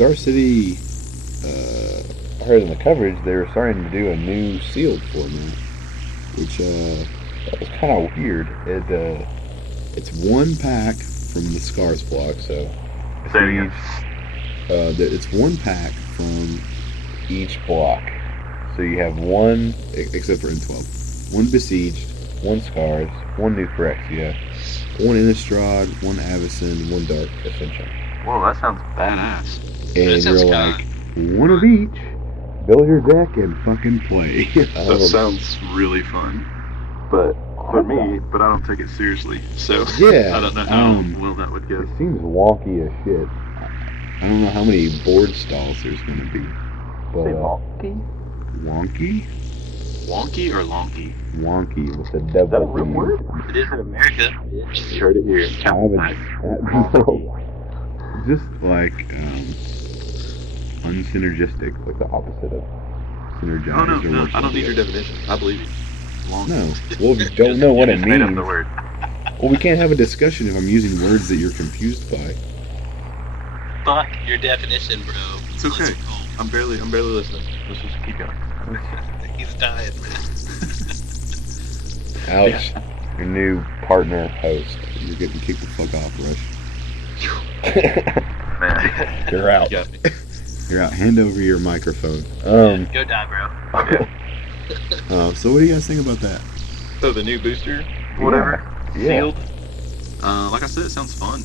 Star City, I heard in the coverage they were starting to do a new sealed format, which that was kind of weird. It's one pack from the Scars block, so it's one pack from each block. So you have one, except for N12, one Besieged, one Scars, one New Phyrexia, one Innistrad, one Avacyn, one Dark Ascension. Whoa, that sounds badass. And you're like, one of each, build your deck and fucking play. That sounds really fun. But for me, but I don't take it seriously. So yeah, I don't know how well that would go. It seems wonky as shit. I don't know how many board stalls there's going to be. But, wonky? Wonky? Wonky or lonky? Wonky with a double. Is that a real word? It is in America. You heard it here. Just like unsynergistic, like the opposite of synergize. Oh no, I don't need your definition. I believe you. Lonky. No, well, you don't know what it Made up means. the word. Well, we can't have a discussion if I'm using words that you're confused by. Fuck your definition, bro. It's okay. Let's go. I'm barely listening. Let's just keep going. He's dying, man. Alex, your new partner host. You're getting kicked the fuck off, Rush. Man. You're out. You got me. You're out. Hand over your microphone. Go die, bro. Okay. So what do you guys think about that? So the new booster, Whatever. Yeah. sealed. Like I said, it sounds fun.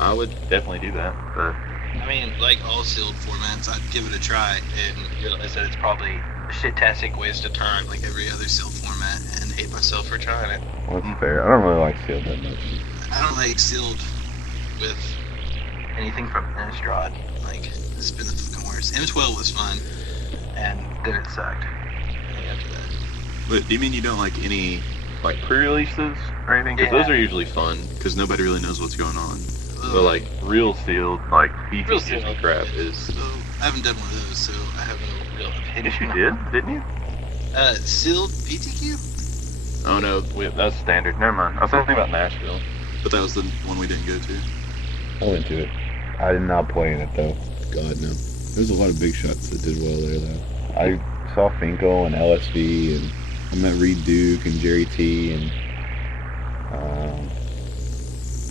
I would definitely do that. But I mean, like all sealed formats, I'd give it a try and realize that it's probably a shit-tastic waste of time, like every other sealed format, and hate myself for trying it. Well, that's fair. I don't really like sealed that much. I don't like sealed with anything from Innistrad. Like, it's been the fucking worst. M12 was fun, and then it sucked. After that. do you mean you don't like any like pre-releases or anything? Because those are usually fun because nobody really knows what's going on. But like real sealed, like beefy Real Disney sealed. crap is. So, I haven't done one of those, so I have no real opinion. Yes, you did, didn't you? Sealed PTQ? Oh no, That's standard. Never mind. I was thinking about Nashville. but that was the one we didn't go to. I went to it. I did not play in it though. God no. There's a lot of big shots that did well there though. I saw Finkel and LSV, and I met Reed Duke and Jerry T, and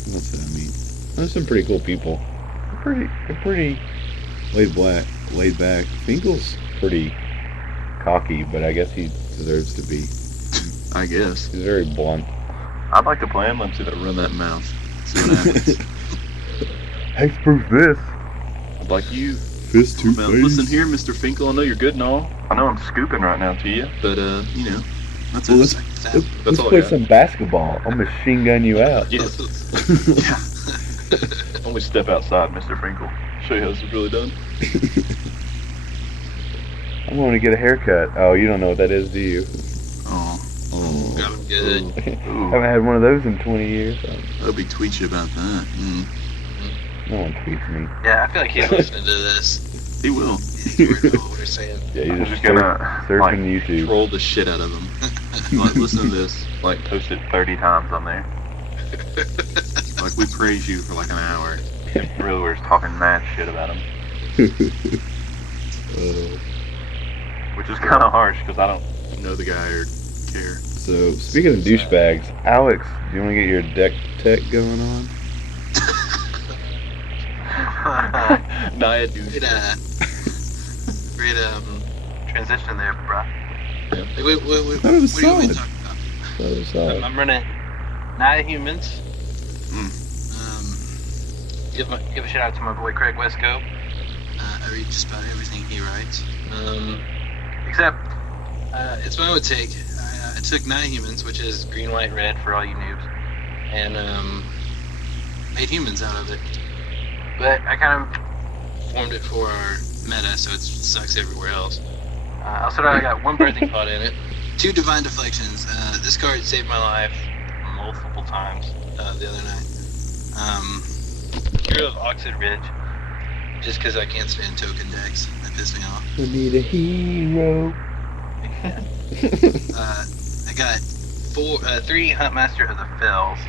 what else did I meet? There's some pretty cool people. They're pretty laid back. Finkel's pretty cocky, but I guess he deserves to be. I guess. He's very blunt. I'd like to play him. Let's see Gotta run that mouth. See what happens. Hexproof this. I'd like you. Fist to Now, face. listen here, Mr. Finkel. I know you're good and all, I know I'm scooping right now to you. but you know, that's Well, it. let's all I play got. some basketball. I'll machine gun you out. Yes. Only step outside, Mr. Finkel. Show you how this is really done. I'm going to get a haircut. Oh, you don't know what that is, do you? Oh, Got him good. Ooh. Haven't had one of those in 20 years. Obi tweets you about that. No one tweets me. Yeah, I feel like he's listening to this. He will. He's worried about what we're saying. Yeah, I'm you're just just gonna, surfing like, YouTube. Troll the shit out of him. Like, listen to this. Like, post it 30 times on there. Like, we praise you for like an hour. Really, we're just talking mad shit about him. Which is kind of harsh, because I don't... Know the guy or care. So, speaking of douchebags, Alex, do you want to get your deck tech going on? Nia dude. Great transition there, bro. Yeah. Like, That was what are we solid. talking about? That was solid. I'm running Naya Humans. Give a shout out to my boy Craig Westco. I read just about everything he writes. Except, it's what I would take. I took Naya Humans, which is green, white, red for all you noobs, and made humans out of it. But I kind of formed it for our meta, so it sucks everywhere else. Also, I got one birthing pod in it, 2 divine deflections. This card saved my life multiple times the other night. Hero of Oxid Ridge, just because I can't stand token decks. That pissed me off. We need a hero. I got 3 Huntmaster of the Fells,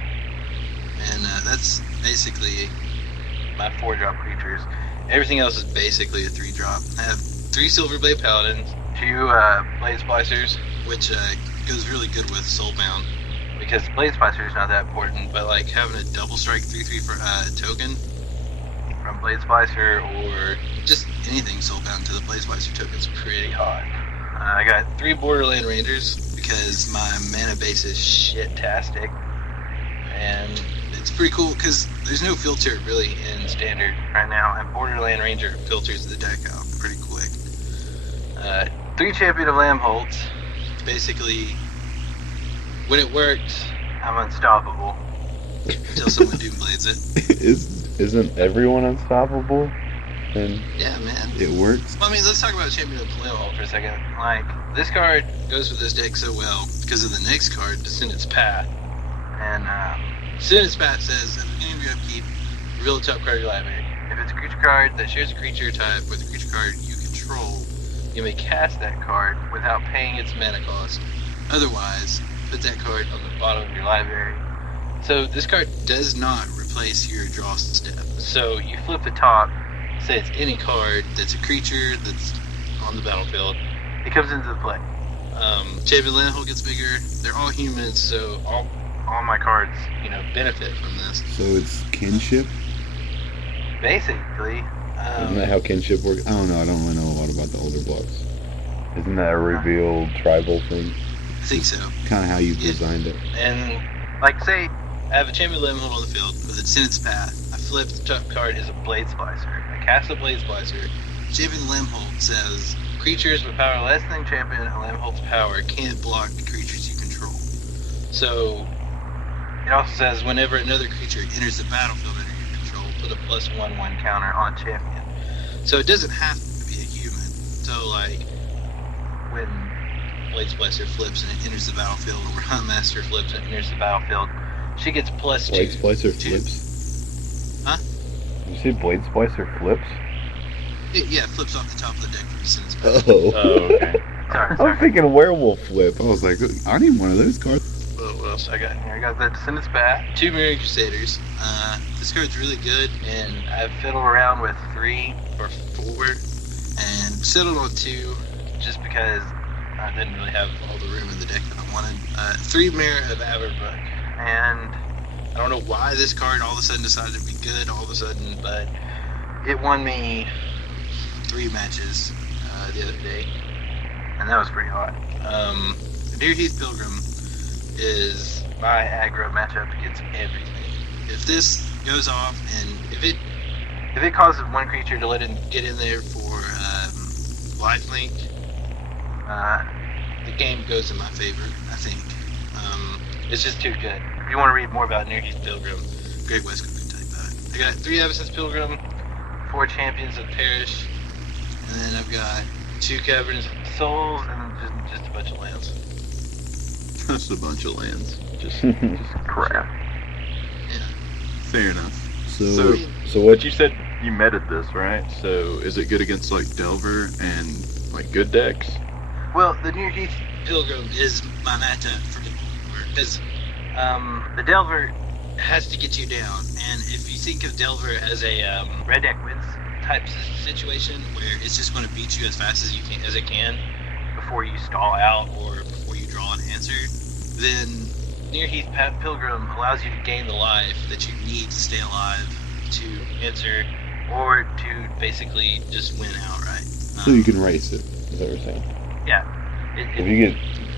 and that's basically my 4-drop creatures. Everything else is basically a 3-drop. I have 3 Silver Blade Paladins, 2 Blade Splicers, which goes really good with Soulbound, because Blade Splicer is not that important, but like having a double strike 3/3 for token from Blade Splicer, or just anything Soulbound to the Blade Splicer token is pretty hot. I got 3 Borderland Rangers because my mana base is shit-tastic, and it's pretty cool because there's no filter really in Standard right now, and Borderland Ranger filters the deck out pretty quick. 3 Champion of Lambholtz. Basically, when it works, I'm unstoppable until someone doomblades it. Isn't everyone unstoppable? And Yeah, man. it works. Well, I mean, let's talk about Champion of Lambholtz for a second. Like, this card goes with this deck so well because of the next card, Descendant's Path. And Descendant's Path says, at the beginning of your upkeep, reveal the top card of your library. If it's a creature card that shares a creature type with a creature card you control, you may cast that card without paying its mana cost. Otherwise, put that card on the bottom of your library. So this card does not replace your draw step. So you flip the top, say it's any card that's a creature that's on the battlefield, it comes into play. Champion Landhold gets bigger. They're all humans, so all my cards, benefit from this. So it's kinship? Basically. Isn't that how kinship works? I don't know. I don't really know a lot about the older blocks. Isn't that a revealed tribal thing? I think so. Kind of how you've designed it. And, like, say, I have a Champion Limhold on the field with a Descendant's Path. I flip the top card is a Blade Splicer. I cast the Blade Splicer. Champion Limhold says, creatures with power less than Champion Limhold's power can't block the creatures you control. So, it also says, whenever another creature enters the battlefield under your control, put a +1/1 counter on Champion. So it doesn't have to be a human. So, like, when Blade Splicer flips and it enters the battlefield, or Huntmaster flips and it enters the battlefield, she gets +2. Blade Splicer flips? Huh? Did you say Blade Splicer flips? Yeah, flips off the top of the deck for Descendant's Path. Oh. okay. Sorry. I'm thinking Werewolf flip. I was like, I need one of those cards. What else I got in here? I got the Descendant's Path, 2 Mirror Crusaders. This card's really good, and I've fiddled around with 3 or 4, and settled on 2 just because I didn't really have all the room in the deck that I wanted. 3 Mirror of Averbook, and I don't know why this card all of a sudden decided to be good all of a sudden, but it won me 3 matches the other day, and that was pretty hot. Deer Heath Pilgrim is my aggro matchup against everything. If this goes off, and if it causes one creature to let it get in there for lifelink, the game goes in my favor, I think. It's just too good. If you want to read more about Near Heath Pilgrim, Great West can tell you about it. I got 3 Avacyn's Pilgrim, 4 Champions of Perish, and then I've got 2 Caverns of Souls, and just a bunch of lands. Just a bunch of lands. Just crap. Yeah. Fair enough. So what You said you meted this, right? So is it good against like Delver and like good decks? Well, the Near Heath Pilgrim is my matchup for Delver, because the Delver has to get you down, and if you think of Delver as a red deck wins type situation where it's just going to beat you as fast as it can before you stall out or before you draw an answer, then Near Heath Pilgrim allows you to gain the life that you need to stay alive to answer, or to basically just win outright. so you can race it, is that what you're saying? Yeah. If you get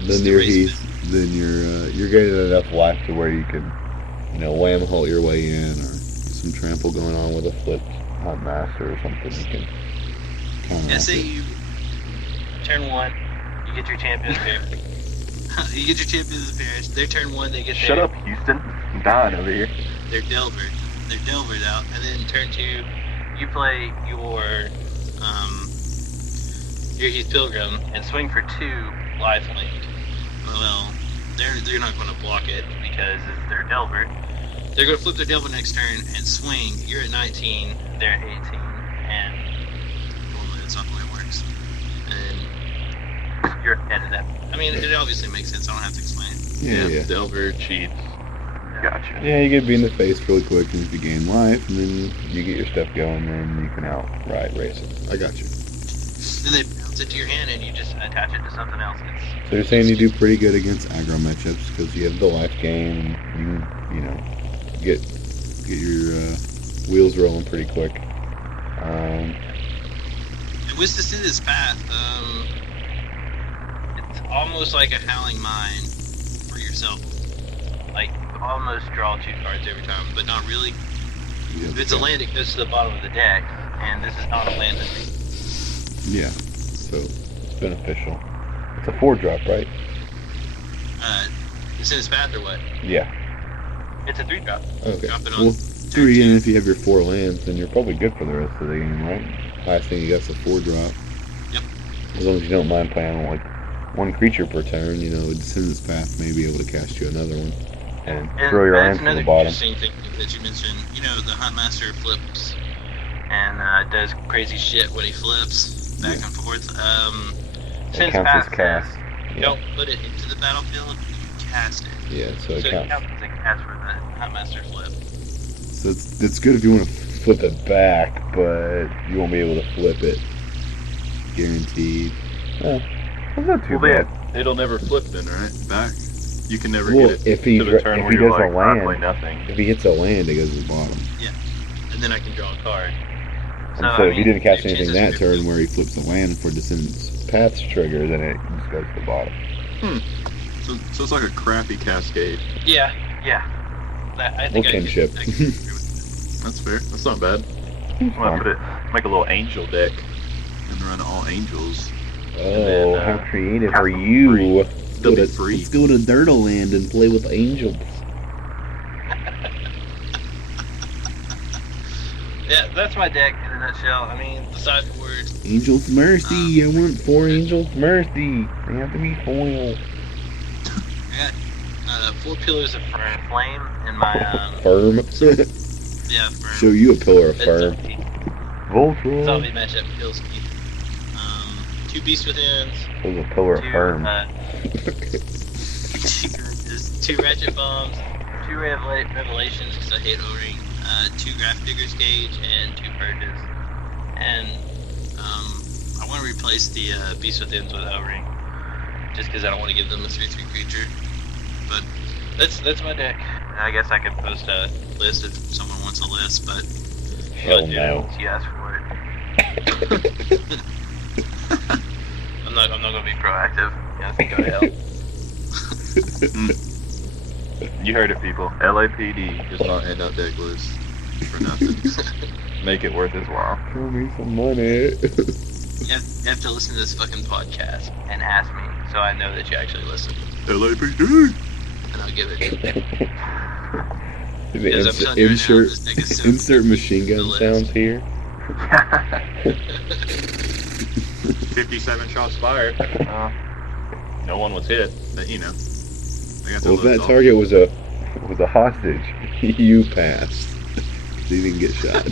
the It's the Near race Heath, then you're getting enough life to where you can, wham halt your way in, or some trample going on with a flip Hunt Master or something. You can counteract Yeah, say it. you turn 1, you get your champions there. You get your champions of Paris. Their turn 1, they get Shut their, up, Houston. I'm dying over here. They're Delvered. They're Delvered out, and then turn 2, you play your Heath Pilgrim and swing for 2 lifelink. Well, they're not going to block it because they're Delver. They're going to flip their Delver next turn and swing. You're at 19, they're at 18, and normally that's not the way it works. And you're ahead of them. I mean, it obviously makes sense. I don't have to explain it. Yeah. Delver cheats. Gotcha. Yeah, you get beat in the face really quick, and if you gain life, and then you get your stuff going, then you can outright race it. I got you. Then they bounce it to your hand and you just attach it to something else. So you're saying you do pretty good against aggro matchups because you have the life gain, and you know, get your wheels rolling pretty quick. And with the Sin's Path, it's almost like a Howling Mine for yourself. Like, almost draw 2 cards every time, but not really. If it's a land, it goes to the bottom of the deck, and this is not a land to me. Yeah, so it's beneficial. It's a 4-drop, right? The Sin's Path or what? Yeah. It's a 3-drop. Okay. Drop it on Well, 3, and if you have your 4 lands, then you're probably good for the rest of the game, right? Last thing you got's a 4-drop. Yep. As long as you don't mind playing like 1 creature per turn, you know, Descendant's Path may be able to cast you another one. And throw your that's hand from another the bottom. interesting thing that you mentioned. You know, the Huntmaster flips and does crazy shit when he flips back and forth. That Sin's counts as Path cast. says, Yeah. don't put it into the battlefield, you cast it. Yeah, so it So it counts. counts as a cast for the Huntmaster flip. So it's good if you want to flip it back, but you won't be able to flip it. Guaranteed. Oh, that's not too Well, bad. It'll never flip then, right? Back. You can never Well, get it. if he To the turn if where he you're does like, a I play land, nothing. if he hits a land, it goes to the bottom. And then I can draw a card. And so if he didn't cast your anything chances that are turn where he flips a land for Descendant's Path's trigger, then it just goes to the bottom. So it's like a crappy cascade. Yeah. I think Or I can- kinship. I can agree with That's fair. That's not bad. I'm gonna put it, make a little angel deck. And run all angels. Oh, then, how creative cast are them you? free. They'll be free. Let's go to Dirtleland and play with angels. Yeah, that's my deck in a nutshell. I mean, the sideboard. Angels Mercy. I want 4 Angels Mercy. They have to be foil. I got 4 Pillars of Flame in my Firm. yeah. For, Show you a pillar of firm. Voltron. Zombie matchup kills me. 2 Beast Withins. There's a pillar of 2 firm. 2 Ratchet Bombs. 2 Revelations because I hate O-Ring. 2 Graph Digger's Cage and 2 Purges. And I want to replace the Beast Withins with O-Ring, just because I don't want to give them a 3/3 creature. But that's my deck. I guess I could post a list if someone wants a list, but Hell no. you ask for it. I'm not gonna be proactive. Yeah, I think go to hell. You heard it, people. LAPD. Just not hand out deck lists for nothing. Make it worth his while. Show me some money. You have to listen to this fucking podcast and ask me, so I know that you actually listen, LAPD! and I'll give it to you. The As I'm telling you right now, insert, this deck is so insert machine gun the list. sounds here. 57 shots fired. No one was hit. But, you know. I got Well, if the that target was a hostage, you passed. So you didn't get shot.